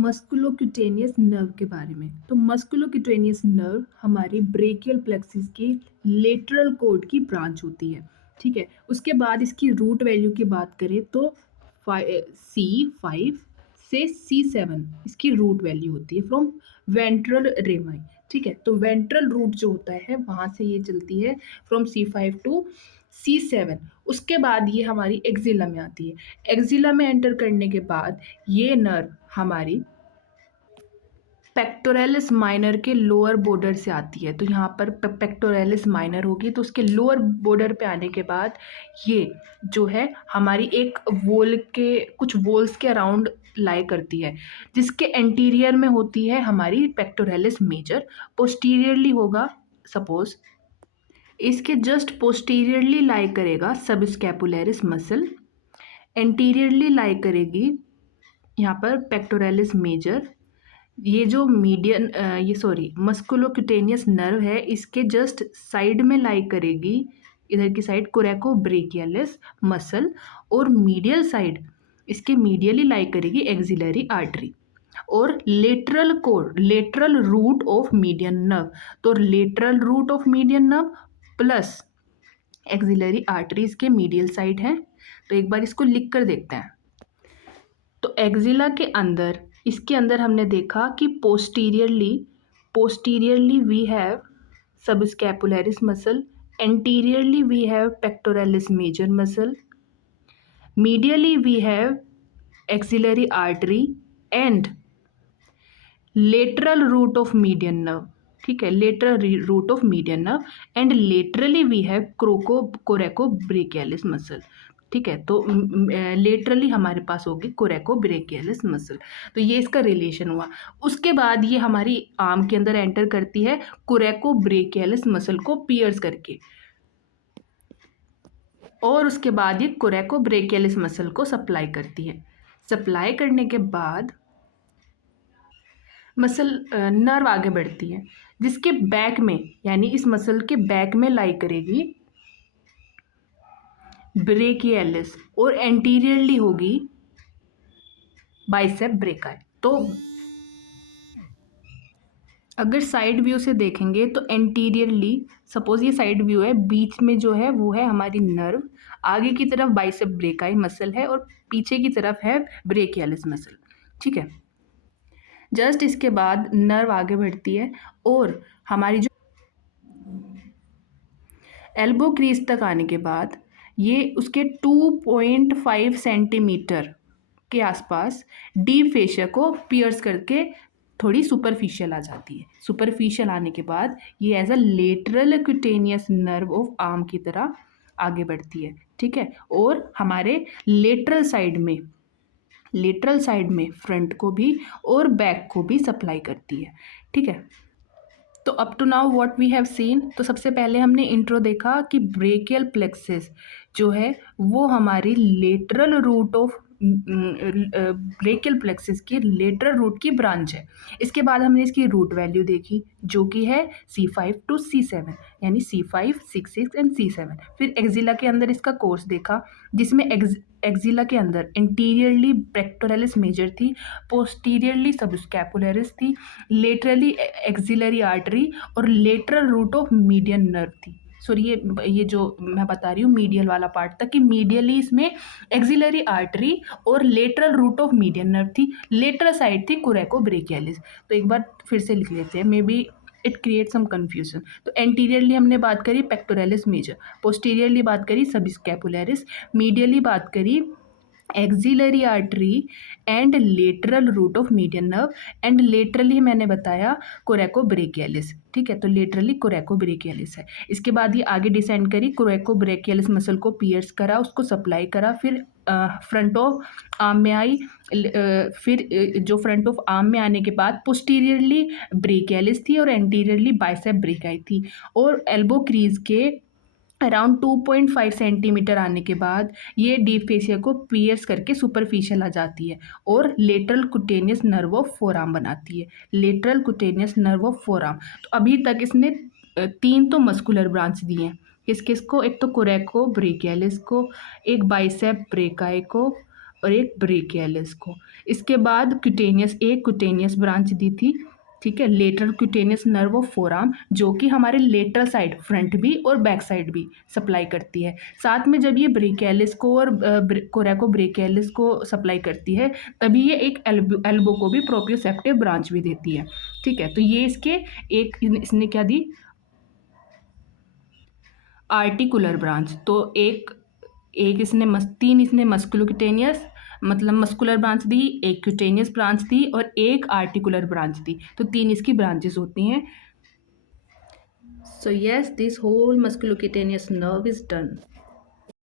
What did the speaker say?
Musculocutaneous nerve के बारे में। तो मस्कुलोक्यूटेनियस नर्व हमारी ब्रेकियल प्लेक्सिस की लेटरल कॉर्ड की ब्रांच होती है, ठीक है? उसके बाद इसकी रूट वैल्यू की बात करें तो C5 से C7 इसकी रूट वैल्यू होती है फ्रॉम वेंट्रल रेमाई, ठीक है? तो वेंट्रल रूट जो होता है वहाँ से ये चलती है फ्रॉम C5 टू C7। उसके बाद ये हमारी एक्सिला में आती है। एक्सिला में एंटर करने के बाद ये नर्व हमारी पेक्टोरलिस माइनर के लोअर बॉर्डर से आती है। तो यहाँ पर पेक्टोरलिस माइनर होगी, तो उसके लोअर बॉर्डर पे आने के बाद ये जो है हमारी एक वॉल के कुछ वॉल्स के अराउंड लाई करती है, जिसके एंटीरियर में होती है हमारी पेक्टोरलिस मेजर। पोस्टीरियरली होगा, सपोज इसके जस्ट पोस्टीरियरली लाई करेगा सबस्कैपुलरिस मसल, एंटीरियरली लाई करेगी यहाँ पर पेक्टोरलिस मेजर। ये जो मीडियन ये सॉरी मस्कुलोक्यूटेनियस नर्व है, इसके जस्ट साइड में लाई करेगी, इधर की साइड कोरेकोब्रेकियलिस मसल, और मीडियल साइड इसके मीडियली लाई करेगी एक्सिलरी आर्टरी और lateral cord lateral root of median nerve. तो lateral root of median nerve plus axillary arteries के मीडियल साइड है। तो एक बार इसको लिख कर देखते हैं। तो एक्सिला के अंदर इसके अंदर हमने देखा कि posteriorly we have subscapularis muscle, anteriorly we have pectoralis major muscle, medially we have axillary artery and lateral root of median nerve, ठीक है? Lateral root of median nerve and laterally we have coracobrachialis muscle, ठीक है? तो laterally हमारे पास होगी कोरेकोब्रेकियलिस muscle. तो ये इसका रिलेशन हुआ। उसके बाद ये हमारी आर्म के अंदर एंटर करती है कोरेकोब्रेकियलिस मसल को पियर्स करके, और उसके बाद ये कोरेकोब्रेकियलिस मसल को सप्लाई करती है। सप्लाई करने के बाद मसल नर्व आगे बढ़ती है, जिसके बैक में यानी इस मसल के बैक में लाई करेगी ब्रेकियलिस और एंटीरियरली होगी बाइसेप ब्रेकाई। तो अगर साइड व्यू से देखेंगे तो एंटीरियरली, सपोज ये साइड व्यू है, बीच में जो है वो है हमारी नर्व, आगे की तरफ बाइसेप ब्रेकाई मसल है और पीछे की तरफ है ब्रेकियलिस मसल, ठीक है? जस्ट इसके बाद नर्व आगे बढ़ती है और हमारी जो एल्बो क्रीज तक आने के बाद ये उसके 2.5 सेंटीमीटर के आसपास डीप फेशिया को पियर्स करके थोड़ी सुपरफिशियल आ जाती है। सुपरफिशियल आने के बाद ये as a lateral cutaneous nerve of arm की तरह आगे बढ़ती है, ठीक है? और हमारे लेटरल साइड में फ्रंट को भी और बैक को भी सप्लाई करती है, ठीक है? तो up to now what we have seen, तो सबसे पहले हमने इंट्रो देखा कि ब्रेकियल प्लेक्सिस जो है वो हमारी lateral root of brachial plexus की लेटरल रूट की ब्रांच है। इसके बाद हमने इसकी रूट वैल्यू देखी जो कि है C5 टू C7, यानी C5, C6 एंड C7। फिर एक्सिला के अंदर इसका कोर्स देखा, जिसमें एक्सिला के अंदर एंटीरियरली पेक्टोरलिस मेजर थी, पोस्टीरियरली सबस्कैपुलरिस थी, लेटरली एक्सिलरी आर्टरी और lateral root of median nerve थी। सॉरी ये जो मैं बता रही हूँ मीडियल वाला पार्ट था कि मीडियली इसमें एक्सिलरी आर्टरी और lateral root of median nerve थी, लेटरल साइड थी कोरेकोब्रेकियलिस। तो एक बार फिर से लिख लेते हैं, maybe it create some confusion. तो एंटीरियरली हमने बात करी पेक्टोरलिस मेजर, पोस्टीरियरली बात करी सबस्कैपुलरिस, मीडियली बात करी axillary artery and lateral root of median nerve, and laterally मैंने बताया कोरेकोब्रेकियलिस, ठीक है? तो लेटरली कोरेकोब्रेकियलिस है। इसके बाद ये आगे डिसेंड करी, कोरेकोब्रेकियलिस मसल को पियर्स करा, उसको सप्लाई करा, फिर फ्रंट ऑफ आर्म में आई, फिर जो फ्रंट ऑफ आर्म में आने के बाद पोस्टीरियरली ब्रेकियलिस थी और एंटीरियरली बाइसेप ब्रेकाई थी, और एल्बो क्रीज के अराउंड 2.5 सेंटीमीटर आने के बाद ये डीप फेशिया को पियर्स करके सुपरफिशियल आ जाती है और lateral cutaneous nerve of forearm बनाती है। Lateral cutaneous nerve of forearm. तो अभी तक इसने 3 तो मस्कुलर ब्रांच दी हैं, किस किस को? एक तो कोरेकोब्रेकियलिस को, एक बाइसेप ब्रेकाई को, और एक ब्रेकियलिस को। इसके बाद क्यूटेनियस, एक क्यूटेनियस ब्रांच दी थी, ठीक है, lateral cutaneous nerve of forearm, जो कि हमारे लेटरल साइड फ्रंट भी और बैक साइड भी सप्लाई करती है। साथ में जब ये ब्रेकियलिस को और कोरेको ब्रेकियलिस को सप्लाई करती है, तभी ये एक एल्बो को भी प्रोप्रियोसेप्टिव ब्रांच भी देती है, ठीक है। तो ये इसके एक इसने क्या दी, आर्टिकुलर ब्रांच। तो एक एक इसने तीन इसने मस्कुलोक्यूटेनियस मतलब मस्कुलर ब्रांच दी, एक क्यूटेनियस ब्रांच दी और एक आर्टिकुलर ब्रांच दी। तो तीन इसकी ब्रांचेस होती हैं। So yes, this whole musculocutaneous nerve is done.